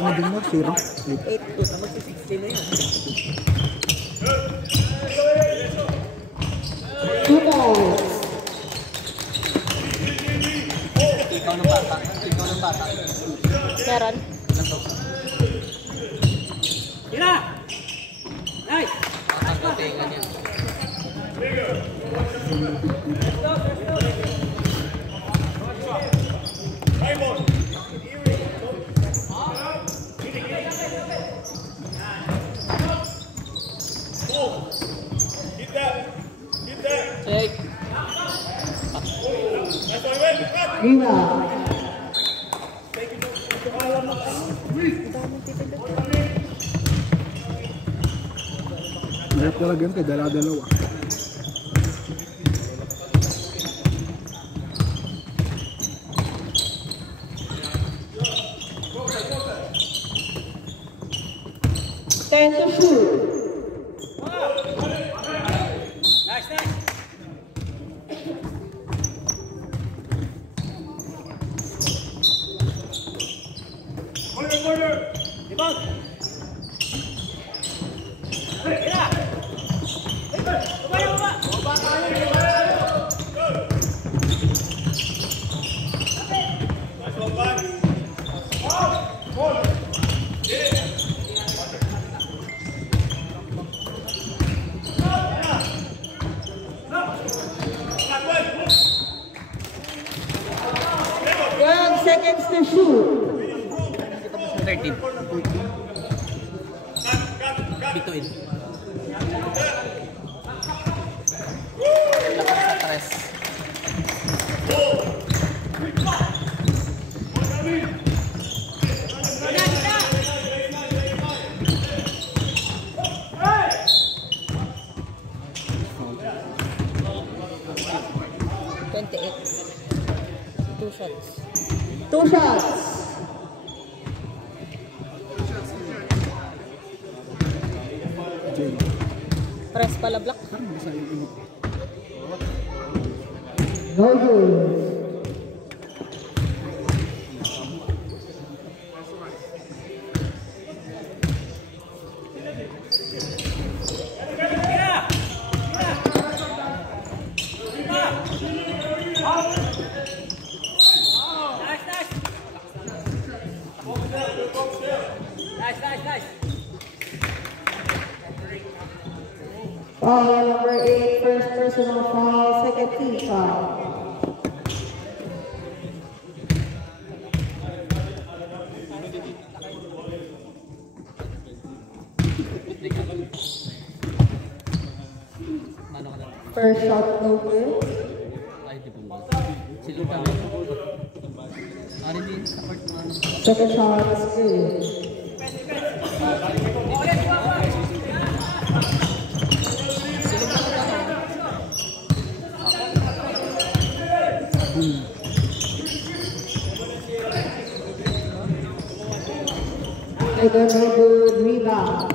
na din mo, 0. 8-2 na magsi-60 na yun. 2 balls. Ikaw ng bata. Meron. Tira! Nice! Pagkatingan yan. Take. Lima. Hirap talaga yun, kaya dala-dalawa. Ten to shoot. Nice. Corner. Rebound. Tira! Baba tayo! Seconds to shoot. 13. Bituin. Lakas sa tres. Two shots. Press pala block. No good. Nice. Foul number 8, first personal foul, second team foul. First shot no good. Second shot is good. Again, no good rebound.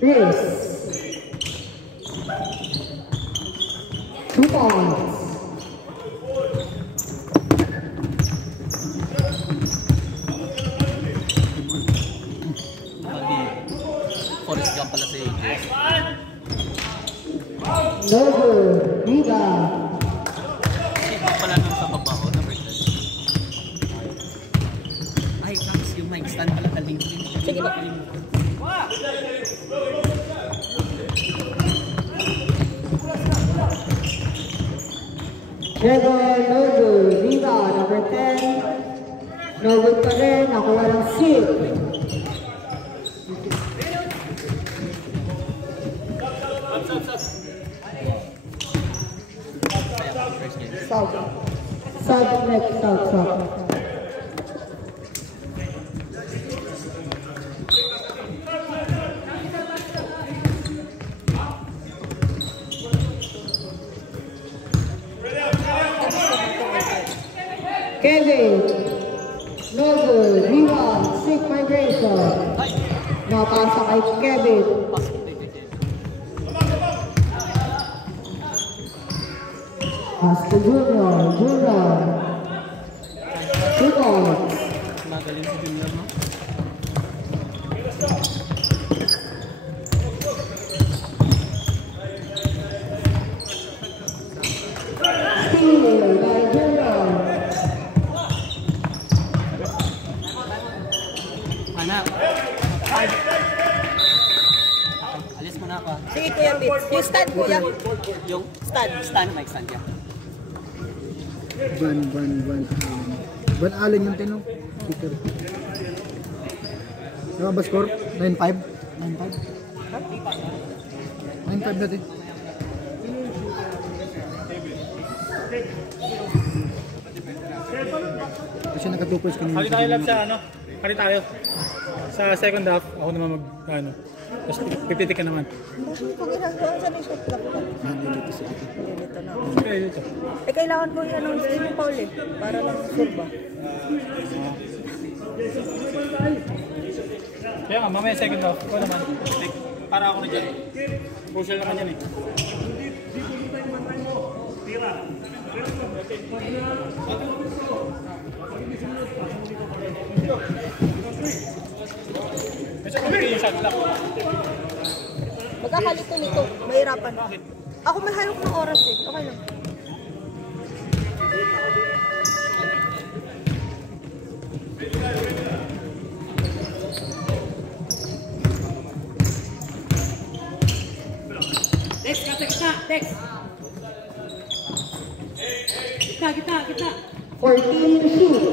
This 2 points. Forrest Gump pala si AJ. No good rebound. Sino pala nung sa baba ko, number 10. Ay, thanks, yung mic stand pala kaling. Sige ba? Trevor, no good rebound. Number 10. No good pa rin. Nakuha ng seal. South next, south. Kevin, no good, rebound, sick migration. Napasa kay Kevin. Pass to Junior. Galing si Junior, no? Steal by Junior. Anak. Alis mo na ako. Sige, Kuya Bits. Yung stand, Kuya. Yung Stand. mic stand ka. Van Allen. Van Allen yung tinong. Speaker. Diba ba score? 9-5? 9-5? 9-5 natin. Kasi naka 2 points kanina. Hali tayo lang sa ano? Hali tayo. Sa second half, ako naman ano. Tapos pipitik ka naman. Kung ginagawa, saan yung shot clock ko? Nandito si Ate. Dito na. Okay, dito. Eh, kailangan ko i-announce din yung foul eh. Para lang sure ba? Kaya nga, mamaya second half. Ako naman. Para ako na dyan. Crucial naman yan eh. Kasi kung yung shot clock. Magkakalito nito. Mahirapan. Ako may hayok ng oras eh. Okay lang. Dex, kita. Dex. Kita. 14 to shoot.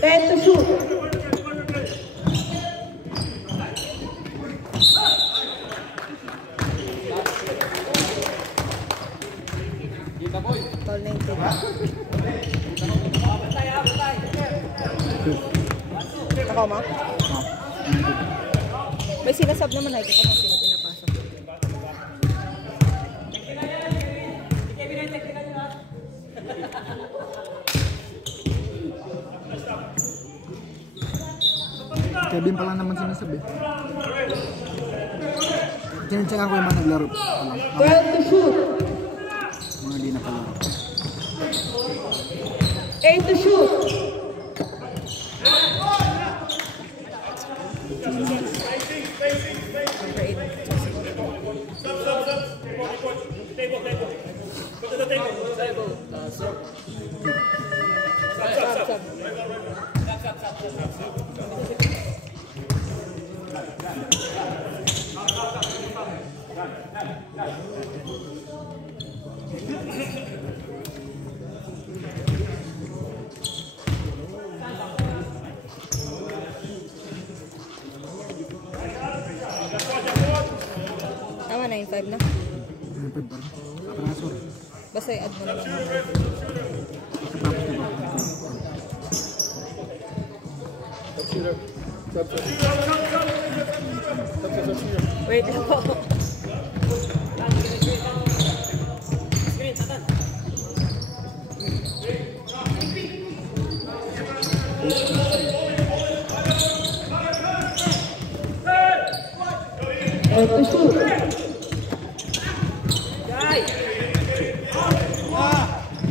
10 to shoot. Foul na yung team. Ako, ma? May sinasab naman. Nakikita mo sino pinapasok. Kevin pa lang naman sinasabi. Tinitsakan ko yung mga naglaro. 12 to shoot. Mga di nakalaro. 8 to shoot. Tama, 9-5 na. 9-5 pa rin. Atraso. Basta i-add mo na lang. Tapos na ba? Wait lang po. To shoot.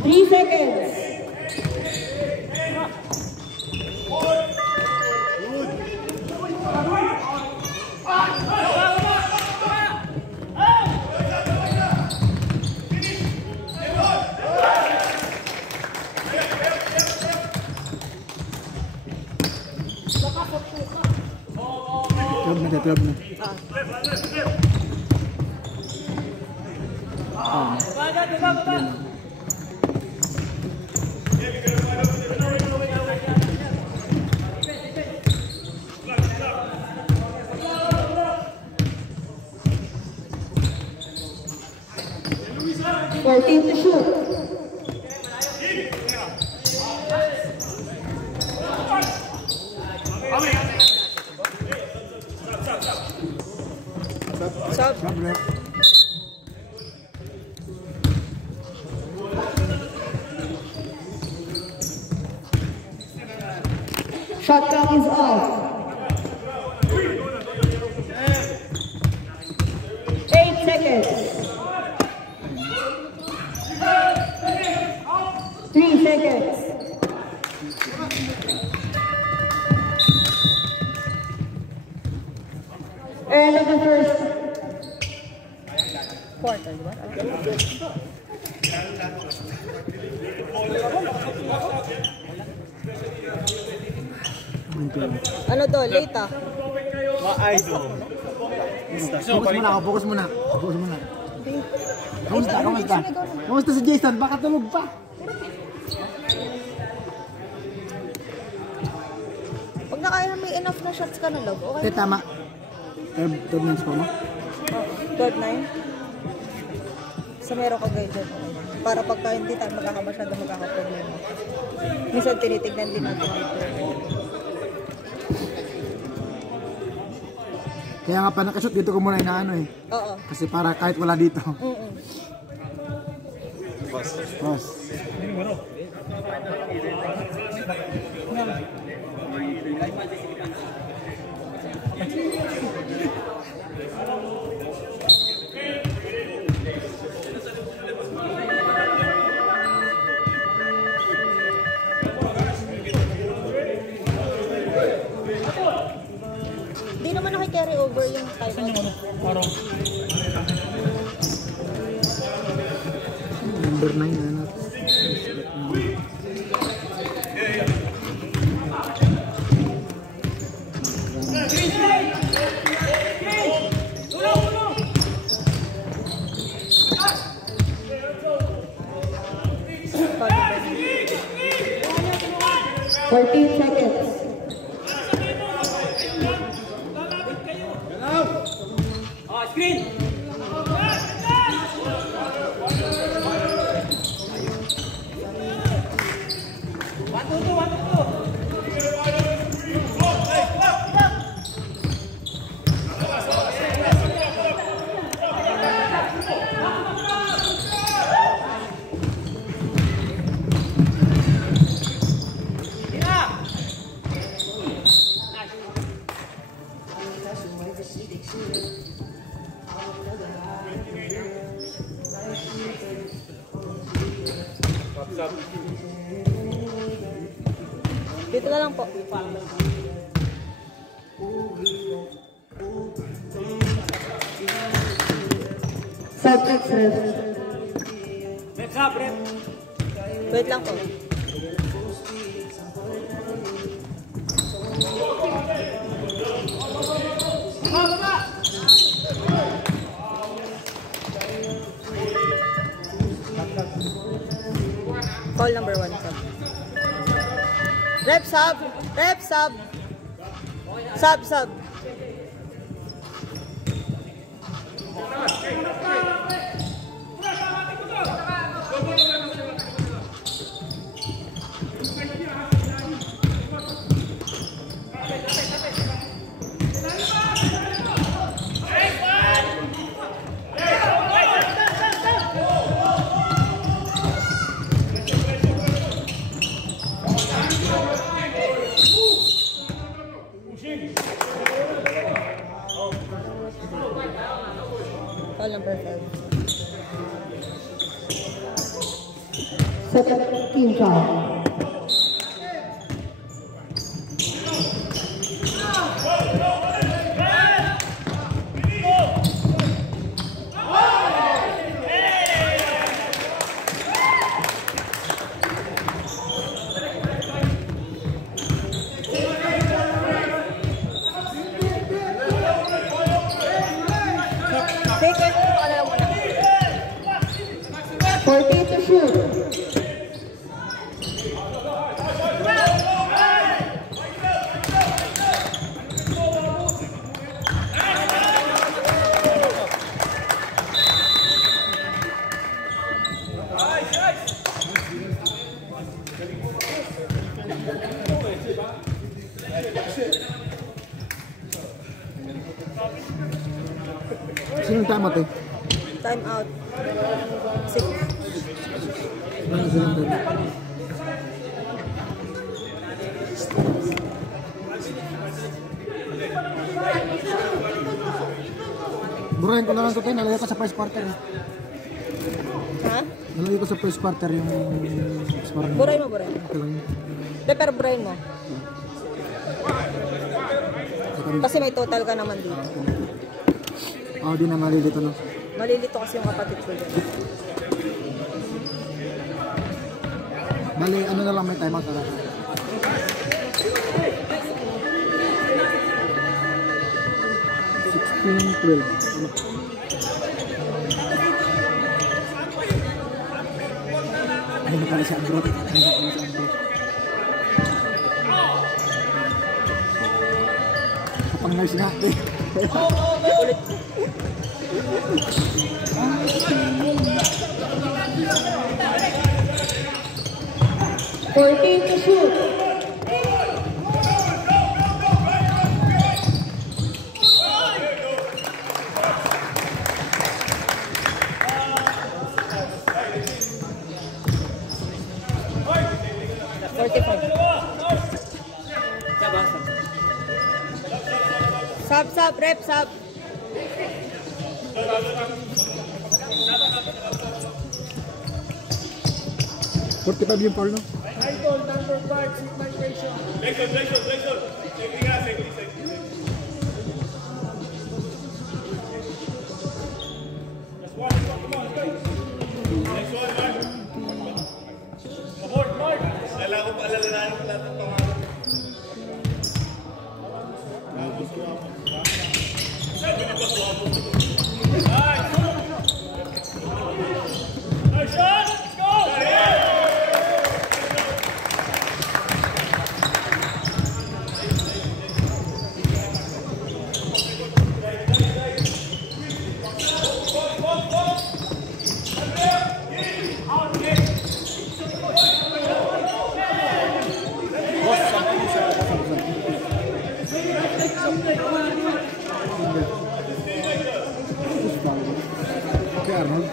3 seconds. Twelve na. Fourteen to shoot. Sub. Shot clock is off. 8 seconds. 3 seconds. End of the first. Quarter, di ba? Ano to? Late ah. Focus muna ako, focus muna. Focus muna. Kamusta? Kamusta? Kamusta si Jason? Baka tulog pa. Pag nakaya may enough na shots ka na love, okay na. Tama. Third minutes pa mo? 12-9. So meron ka guide dyan, okay. Para pagka hindi tayo magkakamasyado magkakaproblema. Minsan tinitignan din natin dito. Kaya nga pa nakashoot dito ko muna inaano eh. Oo. Kasi para kahit wala dito. Boss. Di naman naki-carry over yung time out. Parang Number 9 na. Fourteen seconds. Screen! Dito na lang po. Subjects rest. Let's up, rep. Wait lang po. Call number 1, sub. Rep sub! Rep sub! Sub, sub. Call number 5. Second team foul. Take it. Ano lang muna. 14 to shoot. Sinong tama to? Time out. 6. Ano silang tama? Burahin ko na lang ito tayo. Nalagay ko sa first quarter. Ha? Nalagay ko sa first quarter yung score. Buray mo, buray mo. Okay lang. De, pero buray mo. Kasi may total ka naman dito. Oh, di na malilito no. Malilito kasi yung kapatid ko dyan. Bali, ano na lang may timeout talaga. Ay, nakala siya ang bro. Kapang nurse na. Ulit. To shoot. Sub, rep, sub. $45 yung foul, no? Okay, Arnold.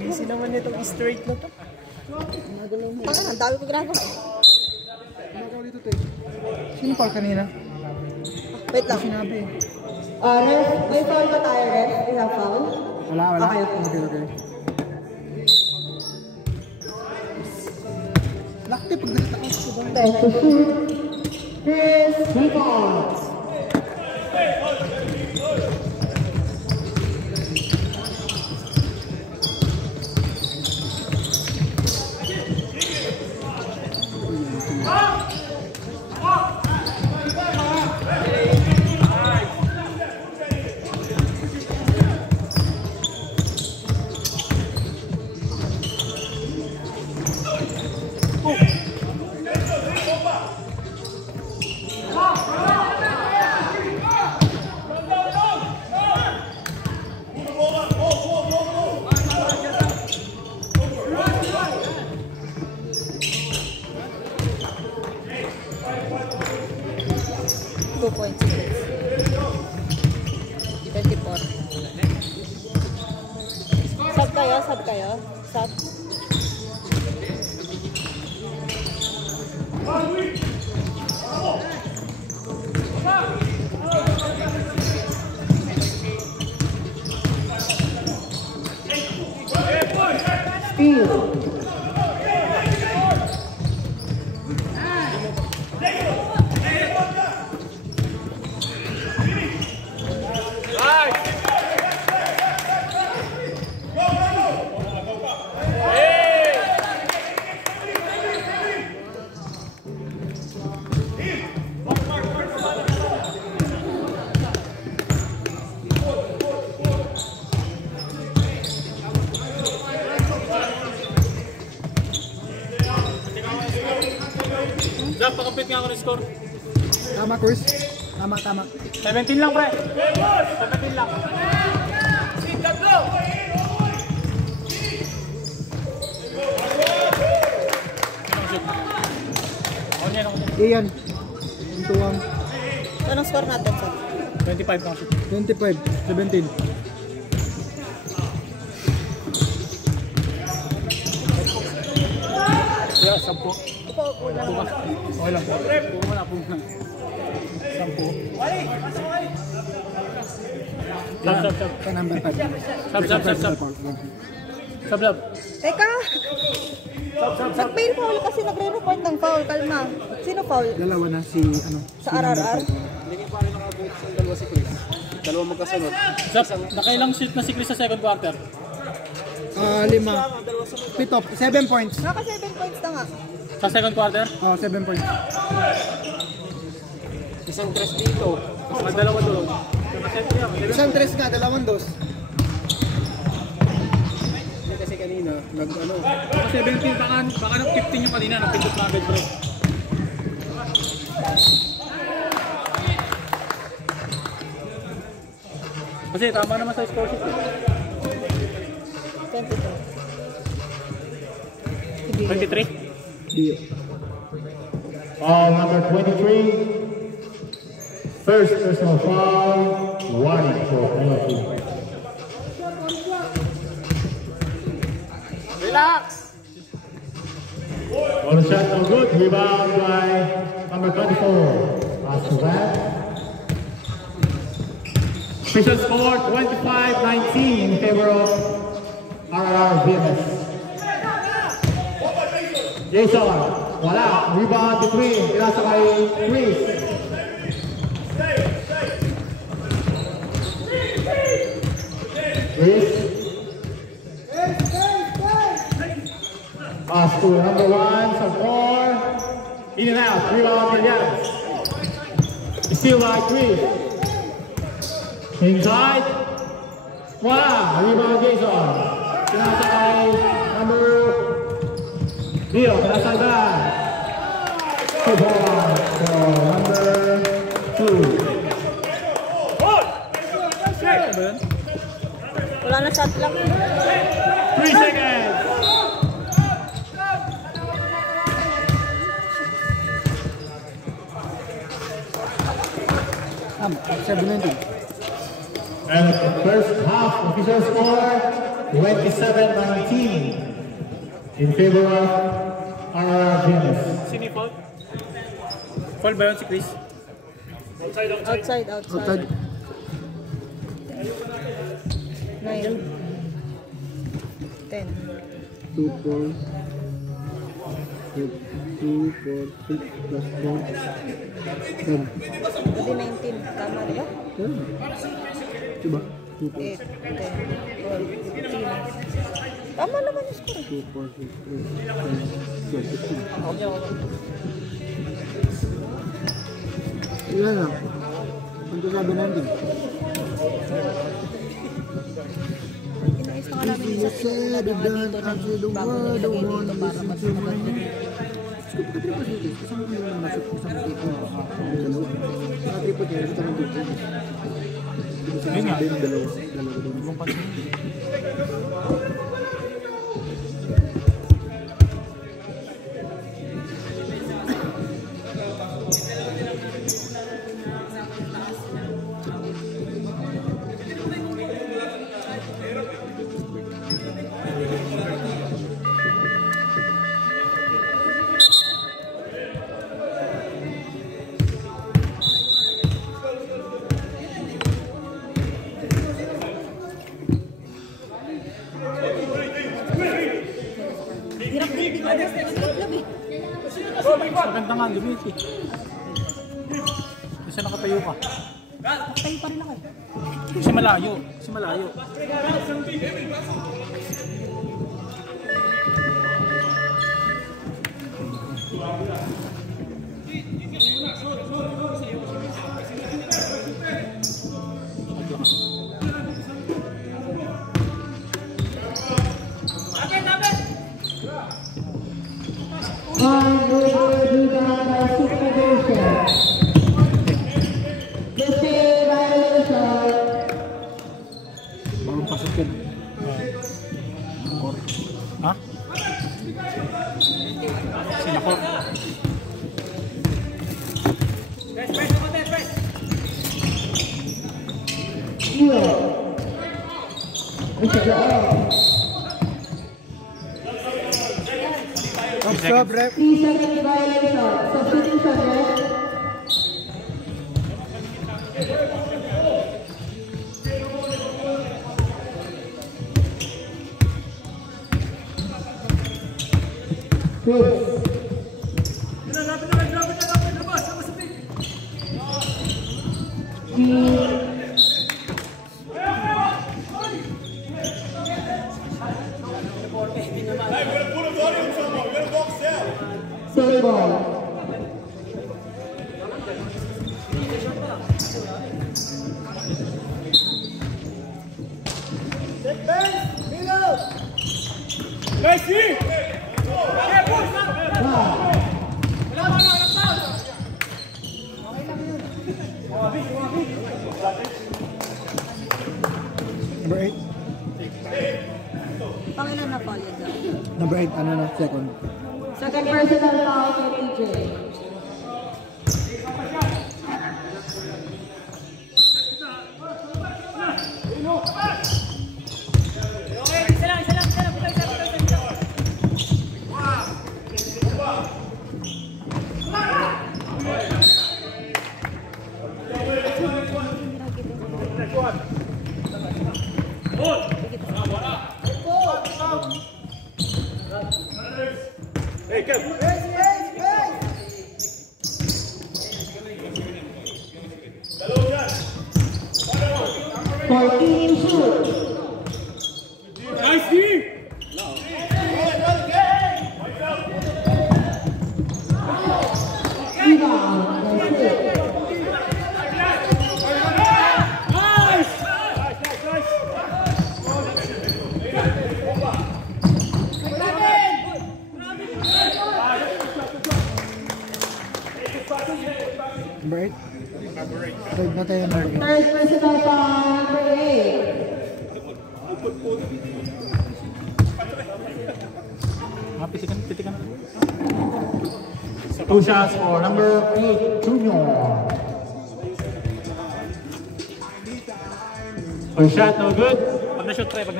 Busy naman itong straight na to. Ang dami ko ginagawa. Nagaw dito, te. Sino foul kanina? Wait lang. Sinabi. May foul ba tayo, Ref? We have foul? Wala. Okay. Okay. Lakti pag nagtaas ko ba? Time to shoot. Chris rebounds. Sub kayo? Sub? Steal. Zap, pakapit nga ako ng score. Tama, Chris. Tama. 17 lang, pre. 17 lang. Iyan. Tuwang. Anong score natin, sir? 25 lang. 25. 17. Yeah, 10. Upo na lang. Okay lang po. Wala po na. 10. Sub. Kaya number 5. Sub. Sablab. Teka! Nag-fail foul kasi nagre-report ng foul. Kalma. Sino foul? Dalawa na si, ano? Sa RRR? Hindi kayo pare nakabuti sa dalawa si Chris. Dalawa magkasunod. Nakailang shoot na si Chris sa second quarter? 5. Pito. 7 points. Naka 7 points na nga. Sa second quarter? 7 points. Isang tres dito. Dalawa doon. Isang 3 ka, 2 dos. Hindi kasi kanina, nag-ano. Baka 17, baka 15 yung kanina. Napindot na agad, bro. Kasi tama naman sa score sheet. 23? Dio. Foul number 23. First personal foul. Warning for penalty. Relax! On the shot, no good. Rebound by number 24. Pass to back. Official score 25-19 in favor of RRR VMS. Jason, wala. Rebound between. Pinasa kay Chris. Chris. Pass to number 1, some more. In and out. Rebound Williams. Still by Chris. Inside. Wala. Rebound Jason. Pinasa kay number Dio, pinasa agad. 2 points for number 2. Wala na shot clock. 3 seconds. Tama, 7-19. And the first half official score 27-19 in favor of RRR VMS. Sino yung foul? Foul ba yun si Chris? Outside. Outside. 9. 10. 2, 4. 2, 4, 6, plus 4. 10. Pwede 19. Tama, di ba? Diba? 2, 8, 10, 12, 15. Tama naman yung score. 2, 4, 6, 8, 10, 15. Ilan lang? Ano sabi natin? Inayos na ka namin isa tingnan na mga dito na bago nilagay dito para mas maganda. Ayun nga. Maganda nga, lumit eh. Kasi nakatayo ka. Nakatayo pa rin ako. Kasi malayo. Kasi malayo. Bagong pasok yan. Ha? Sinakor. Stop, rep. 3 seconds violation. Substitution, ref. Chris. Save ball. Number 8. Pangilan na foul yun daw? Number 8, ano na, second. Second personal foul kay TJ. Hey, Kev. Nice D. Number 8. Third na tayo, number 8. Third personal foul, number 8. Pitikan na. 2 shots for number 8, Junior. First shot, no good. Pag na-shoot, try. Pag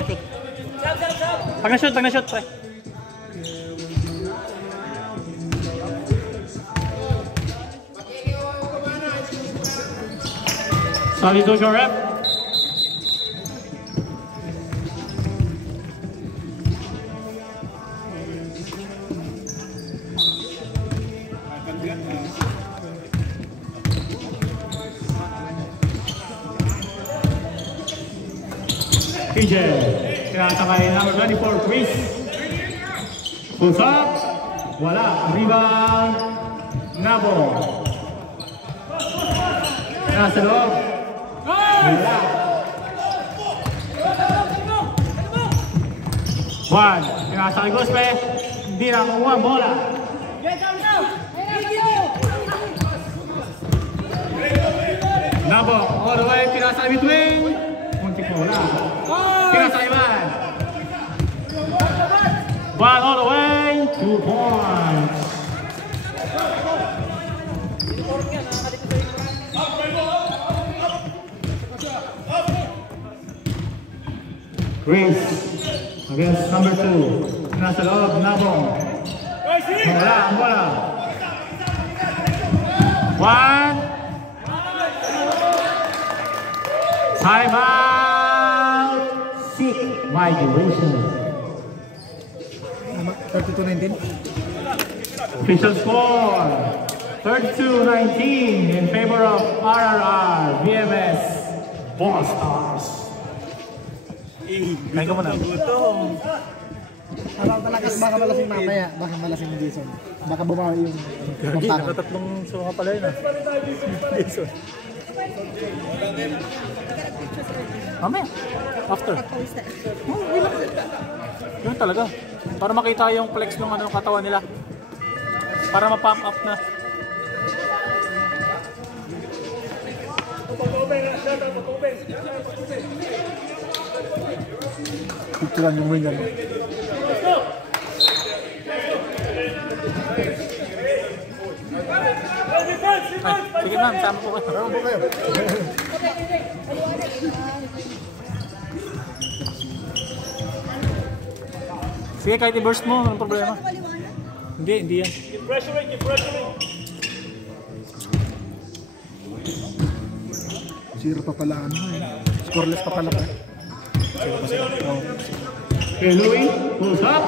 na-shoot, try. Sorry, Jojo rep. PJ, kinasakay number 24, Chris. Pulls up, wala. Rebound, Nabo. Nasa loob. Wala. Juan, kinasakay Gospe. Hindi na kumuha ang bola. Nabo, all the way, kinasakay between. Muntik mo, wala. Kinasakay man. Juan all the way, 2 points. Chris against number 2. Nasa loob, Nabong. Wala, ang bola. 1. Time out. 6 violation. 32-19. Official score 32-19 in favor of RRR VMS Ball Stars. Kain ka muna. Baka malasing mamaya. Baka malasing Jason. Baka bumawi yung Gagi, pampangan. nakatatlong suha pala yun ah. Jason. Mamaya. After. Yun talaga. Para makita yung flex ng ano, katawan nila. Para ma-pump up na. Picturean yung wing ano. Ay, sige ma'am, sama po kayo. Tama po kayo. Sige, kahit i-burst mo, anong problema? Hindi yan. Zero pa pala ano eh. Scoreless pa pala pa. Okay, Louis pulls up.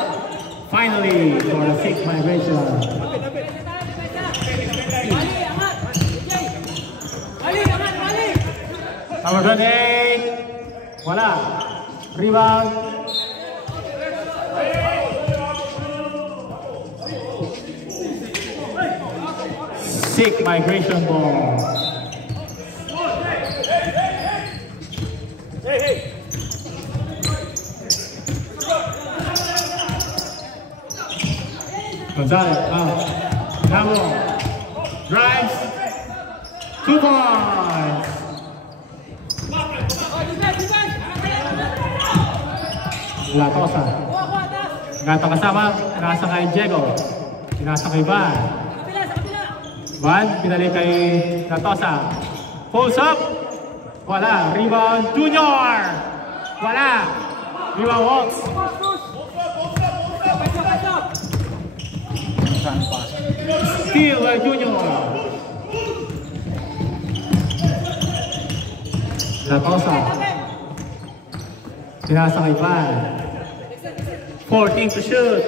Finally, for the 6th migration. Number 28. Wala. Rebound. Sixth migration ball. Gonzalez out. Camo. Drives. 2 points. Latosa. Gatong kasama. Nasa kay Diego. Nasa kay Van. Van. Pinali kay Latosa. Pulls up. Wala. Rebound. Junior. Wala. Rebound walks. Steal by Junior. Latosa. Pinasa kay Van. 14 to shoot.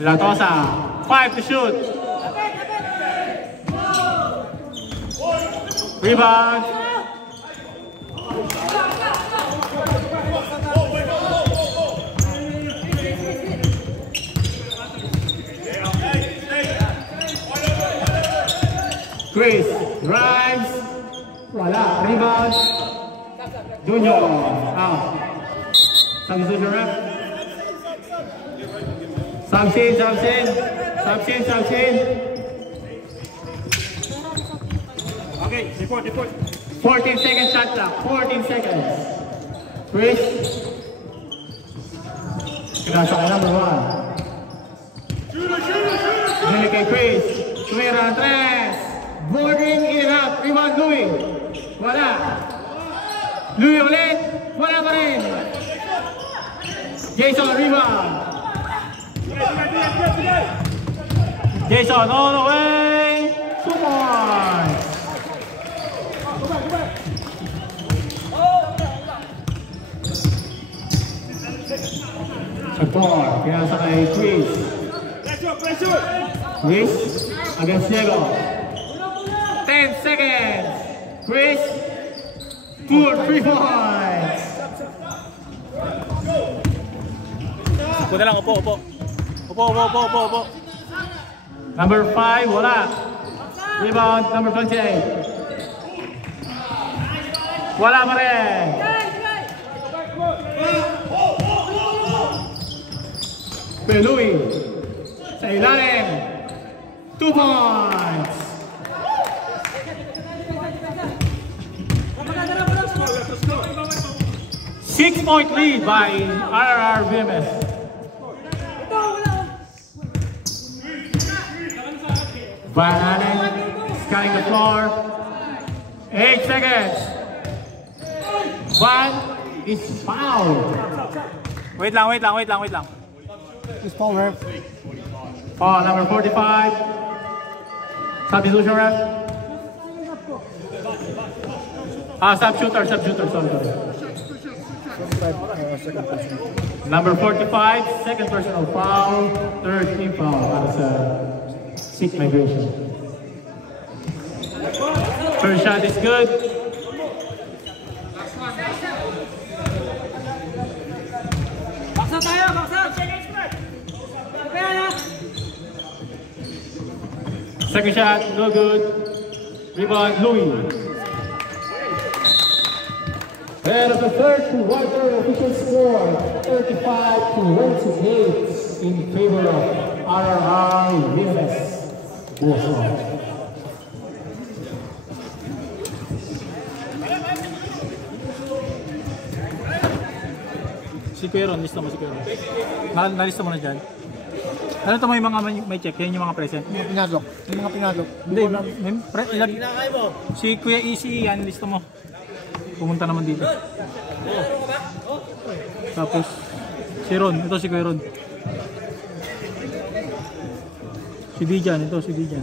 Latosa. 5 to shoot. Rebound. Chris drives. Wala. Rebound. Junior. Out. Substitution ref. Substitution. Okay, report. 14 seconds shot clock. 14 seconds. Chris. Pinasa kay number 1. Pinili kay Chris. Tumira ang 3. Boarding in and out. Rebound Louis. Wala. Louis ulit. Wala pa rin. Jason rebound. Jason all the way. 2 points. Support. Pinasa kay Chris. Chris against Diego. 10 seconds. Chris. 3 points. Upo na lang, upo. Upo. Number 5, wala. Rebound, number 28. Wala pa rin. Louis. Sa ilalim. 2 points. Six-point lead by RRR VMS. Van Allen scanning the floor. 8 seconds. Van is fouled. Wait lang. It's foul ref. Foul number 45. Substitution ref. Sub-shooter, sorry. Number 45, second personal foul, third team foul. That's a 6 migration. First shot is good. Baksa tayo. Second shot, no good. Rebound, Louis. And of the third quarter, official score 35-28 in favor of RRR VMS. Si Kuya Ron, lista mo si Kuya Ron. Nalista mo na dyan. Ano ito mo yung mga may check? Yan yung mga present? Yung mga pinadok. Hindi, si Kuya Easy yan, lista mo. Pumunta naman dito. Tapos si Ron, ito si Kuya Ron. Si Dijan, ito si Dijan.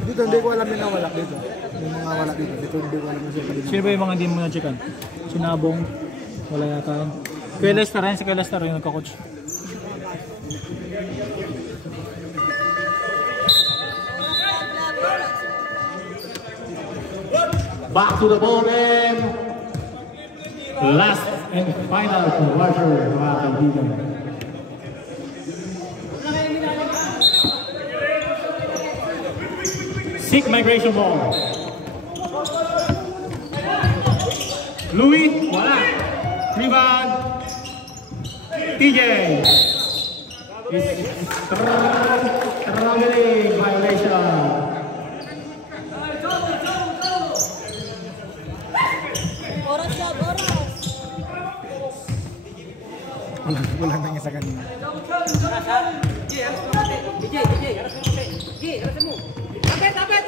Hindi, Dito hindi ko alam yung nawala dito. Yung mga wala dito. Dito hindi ko alam yung sila. Sino ba yung mga hindi mo na-checkan? Sinabong? Wala yata yun. Kuya Lester rin, si Kuya Lester yung nagka-coach. Back to the ball game. Last and final quarter, mga kaibigan. Sick migration ball. Louis, wala. Rebound. TJ. Struggling violation. Oras na, oras. Wala nang isa kanina.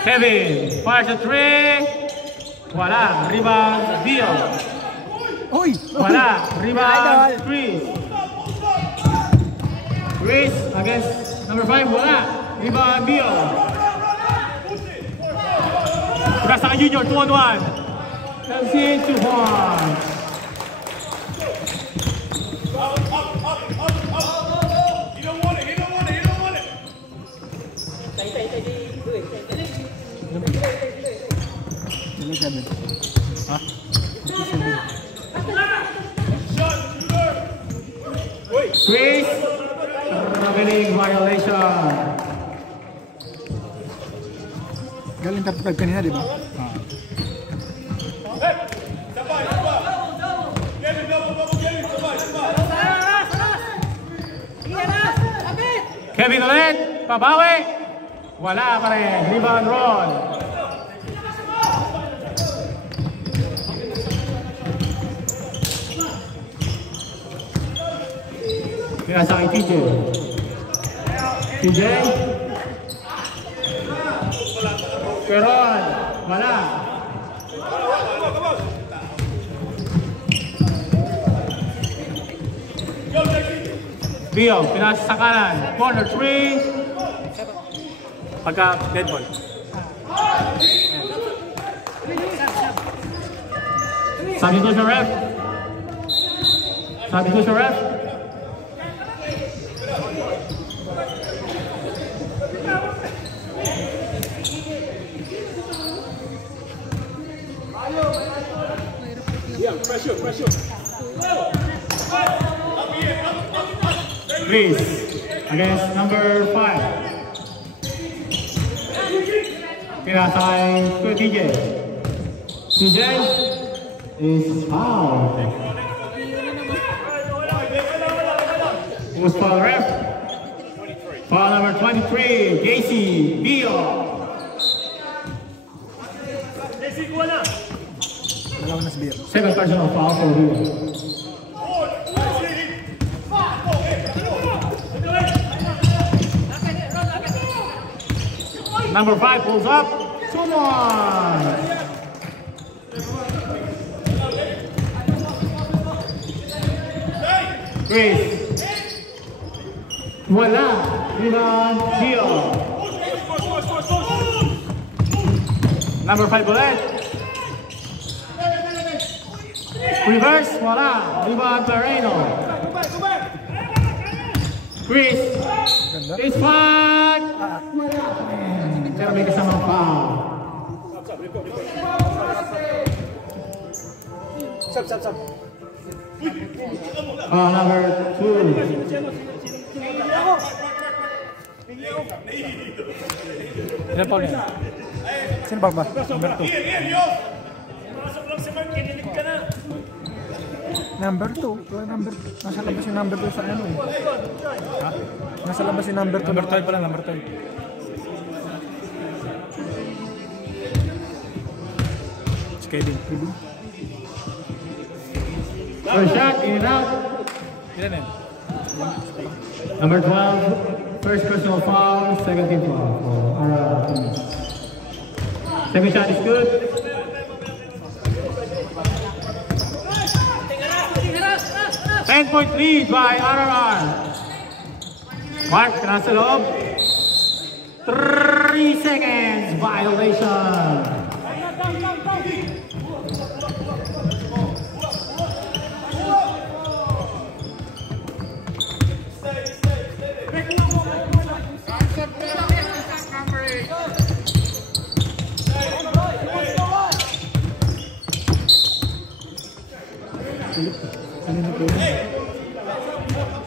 Kevin, fires a three. Wala. Rebound. Dio. Uy! Wala. Rebound. Chris. Chris against number 5. Wala. Rebound. Dio. Pagkasaka Junior. 2-on-1. MC 2 points. Sino 7? Ha? Chris, struggling violation. Galing top 5 kanina, di ba? Kevin ulit, pabawi. Wala pa rin. Rebound roll. Pinasa kay TJ. TJ. Peron. Wala. Bio, pinasa sa kanan. Corner 3. Pagka dead ball. Sabi ko sa ref. Sabi ko sa ref. Please, against number 5. Pinasay to TJ. TJ is fouled. Who's foul ref? Foul number 23, Gacy Bio. Dalawa na si Beer. Second personal foul for Bio. Number 5 pulls up. 2-1. Chris. Wala. Rebound. Gio. Number 5 ulit. Reverse. Wala. Rebound Pereno. Chris. It's fun. Pero may kasamang foul. Sab. Number 2. Ilan pa ulit? Sino ba ba? Number 2. Number 2. Number 2. Nasa labas yung number 2 sa ano eh. Ha? Nasa labas yung number 2. Number 12 pala, number 12. Kevin. First shot, in and out. Ilan yan? Number 12, first personal foul, second team foul for our team. Second shot is good. Ten-point lead by RRR. Mark, nasa loob. 3 seconds violation.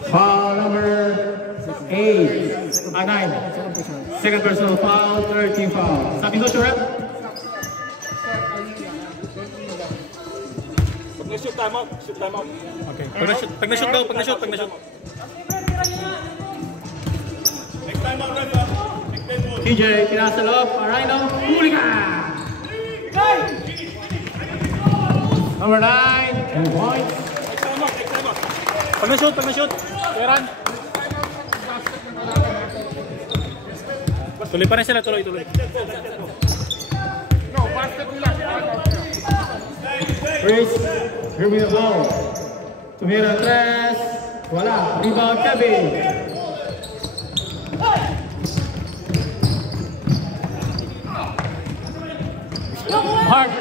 Foul number 9. Second personal foul, 13 foul. Sabi ko, sure? Shoot time out. Shoot time out. Okay. Pag na-shoot daw, pag na-shoot. Next time out, Reza. TJ, kinasalop. Alright, no? Huli ka! Number 9, 2 points. Next time out. Next time out. Pag na-shoot. Keran. Tuloy pa rin sila, tuloy. Chris, here we go. Tumira 3. Wala. Rebound, Kevin. Mark.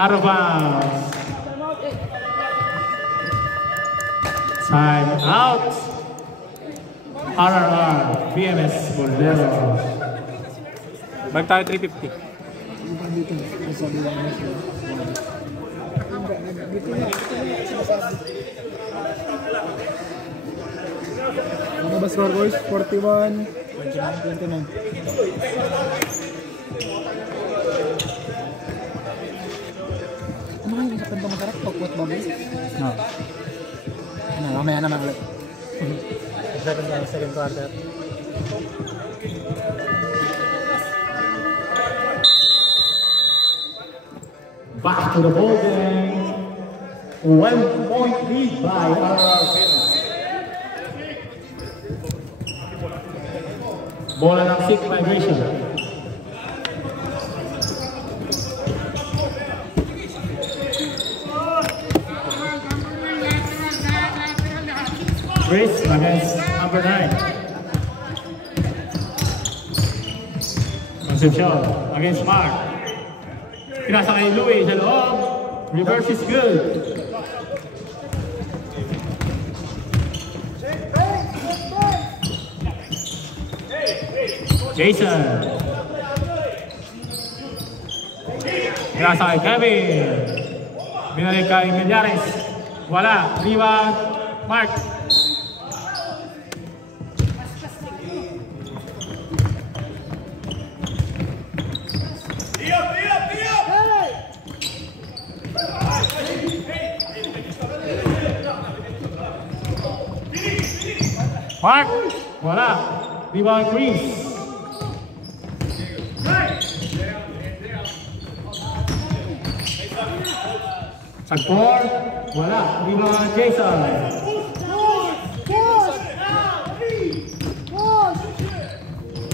Out of bounds. Time out. RRR, PMS Bolero. Bag tayo 350. Ano ba score boys? 41, 29. Ano nga yung isa kanta masarap? Pagkuat ba boys? No. Ano, mamaya naman ulit. Second quarter. Back to the ball game. 1 point lead by RRR Fitness. Bola ng 6 vibration. Chris against number 9. Concepcion against Mark. Pinasa kay Louie sa loob. Reverse is good. Jason. Pinasa kay Kevin. Binalik kay Millares. Wala. Rebound. Mark. Mark, wala. Rebound Chris. Sagpor, wala. Rebound Jason.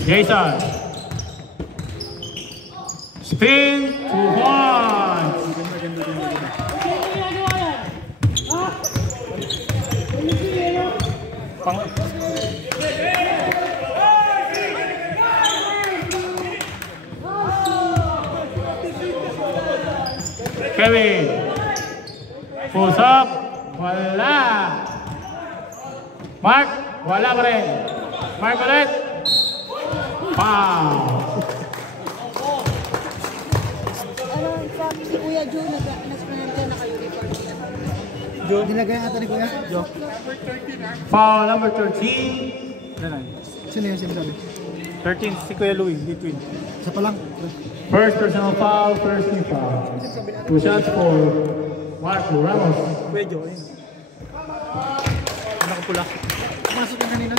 Jason. Spin, 2 points. Kevin. Push up. Wala. Mark. Wala pa rin. Mark ulit. Wow. Si Kuya Joe, nag-naspranan ka naka-uniform niya. Joe, dinagay ang ata ni Kuya? Joe. Foul number 13. Sino yung sinasabi? 13, si Kuya Louie, between. Isa pa lang. First personal foul, first team foul. 2 shots for Marco Ramos. Kuya Joe, ayun. Nakapula. Pumasok yung kanina.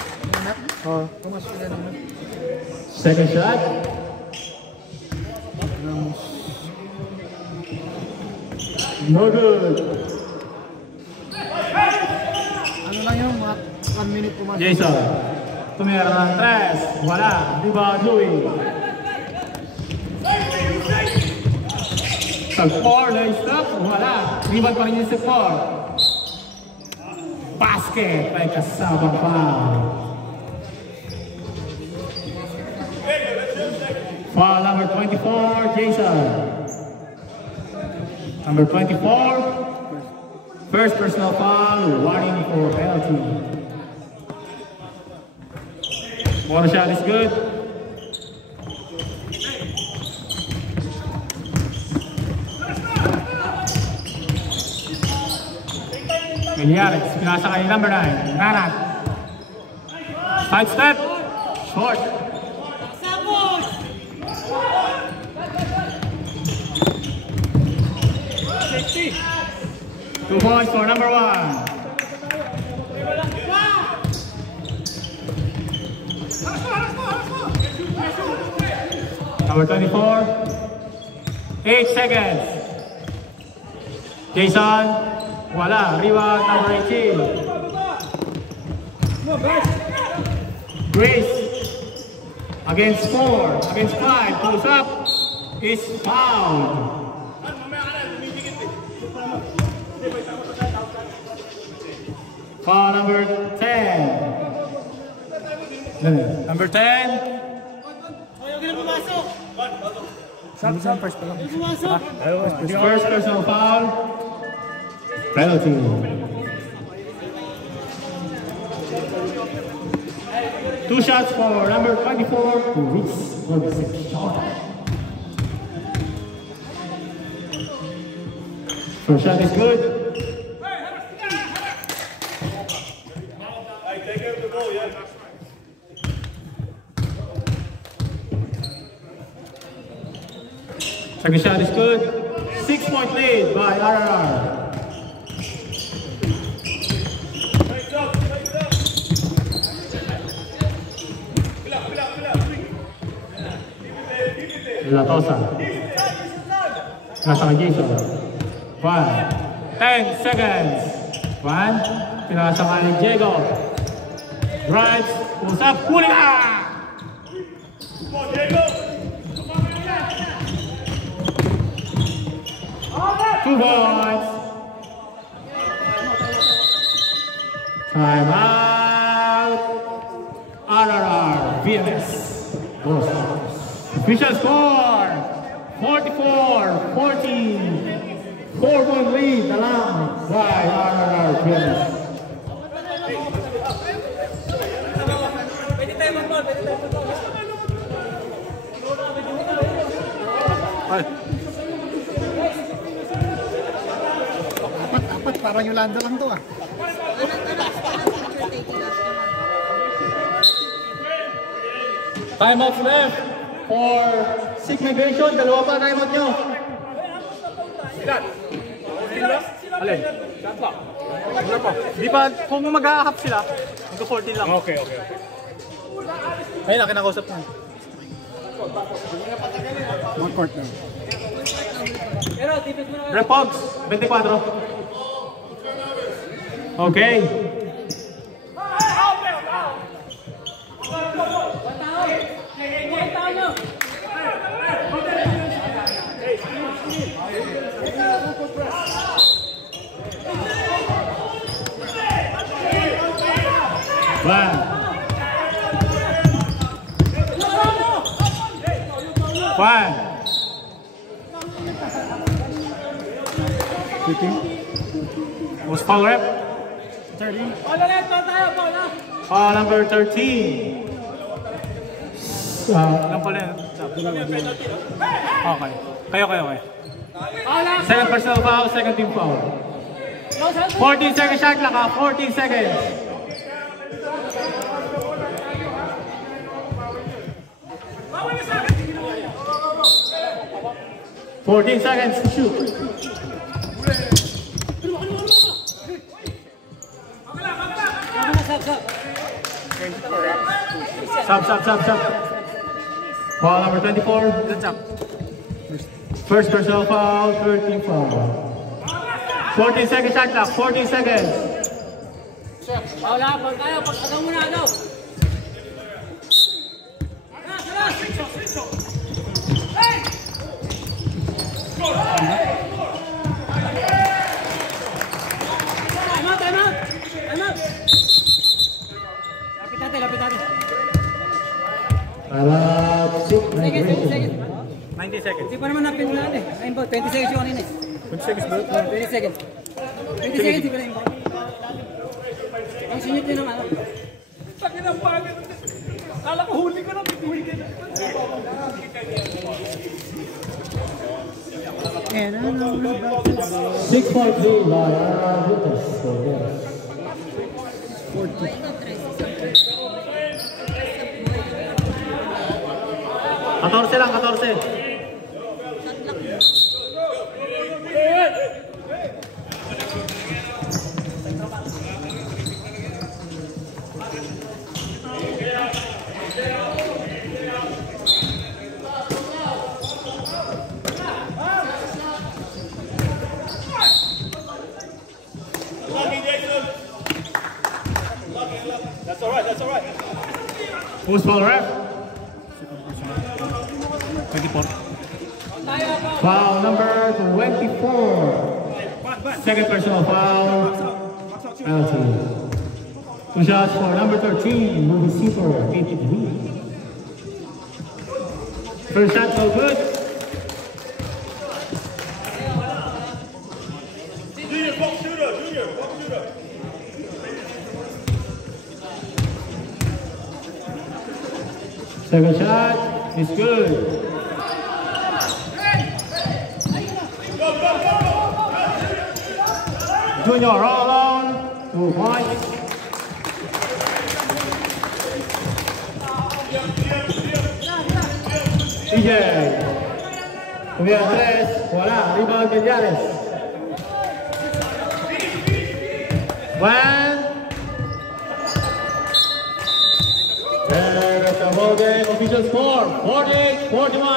Oo. Pumasok yung kanina. Second shot. No good. Ano lang yung mga 1 minute pumasok. Jason. Tumira ng 3. Wala. Rebound Louie. Sagpor, nice stop. Wala. Rebound pa rin yung Sagpor. Basket. May kasama pa. 24, Jason. Number 24. First personal foul, warning for penalty. Water shot is good. Miliarix, pinasa kay number 9, Nanat. Side step, short. 2 points for number 1. Number 24. 8 seconds. Jason. Wala. Rebound number 18. Grace. Against 4. Against 5. Pulls up. Is fouled. Foul number 10. Number 10. First personal foul. Penalty. Two shots for number 24 who reaches 46 shot. First shot is good. Second shot is good. 6-point lead by RRR. La Tosa. Nasa kay Jason. 10 seconds. 1. Pinasa ka ni Diego. Drives. Usap. Huli ka! 2 points. Time out. RRR. VMS. Official score. 44-14. 4-point lead na lang by RRR VMS. Apat, parang Yolanda lang to ah. Timeouts left for Sig Migration. Dalawa pa timeout nyo. Alin? Wala pa. Di ba, kung mag-a-hap sila, mag-14 lang. Okay. Ayun na, kinakausap na. One court na. Repogs, 24. Okay. One. Was foul rep? 30. Foul number 13. Lang pala yun. Okay. Kayo. Second personal foul, second team foul. 14 seconds shot clock, 14 seconds. To shoot. Sub. Foul number 24. That's up. First personal foul, 13 foul. 14 seconds shot clock, 14 seconds. Para Sig Migration. seconds. Hindi pa naman napinulaan eh. Ayun ba, 20 seconds yung kanina eh. 20 seconds bro. 20 seconds. 20 seconds, hindi pa na yung ball. Ang sinit yun ng ano. Sakin ang bagay. Kala ko huli ka lang, pituhin ka na. And I know about this. 6.3 by Lucas. So, yes. 14 lang, 14. That's all right, that's all right. Who's foul, ref? 24. Foul number 24. Second personal foul. Penalty. 2 shots for number 13, movie Super, 8 First shot, no good. Junior, pop shooter, Junior, pop shooter. Second shot is good. Junior all alone, 2 points. TJ. Kuya Andres, wala. Rebound Gallanes. One. And it's a holding official score, 48-41.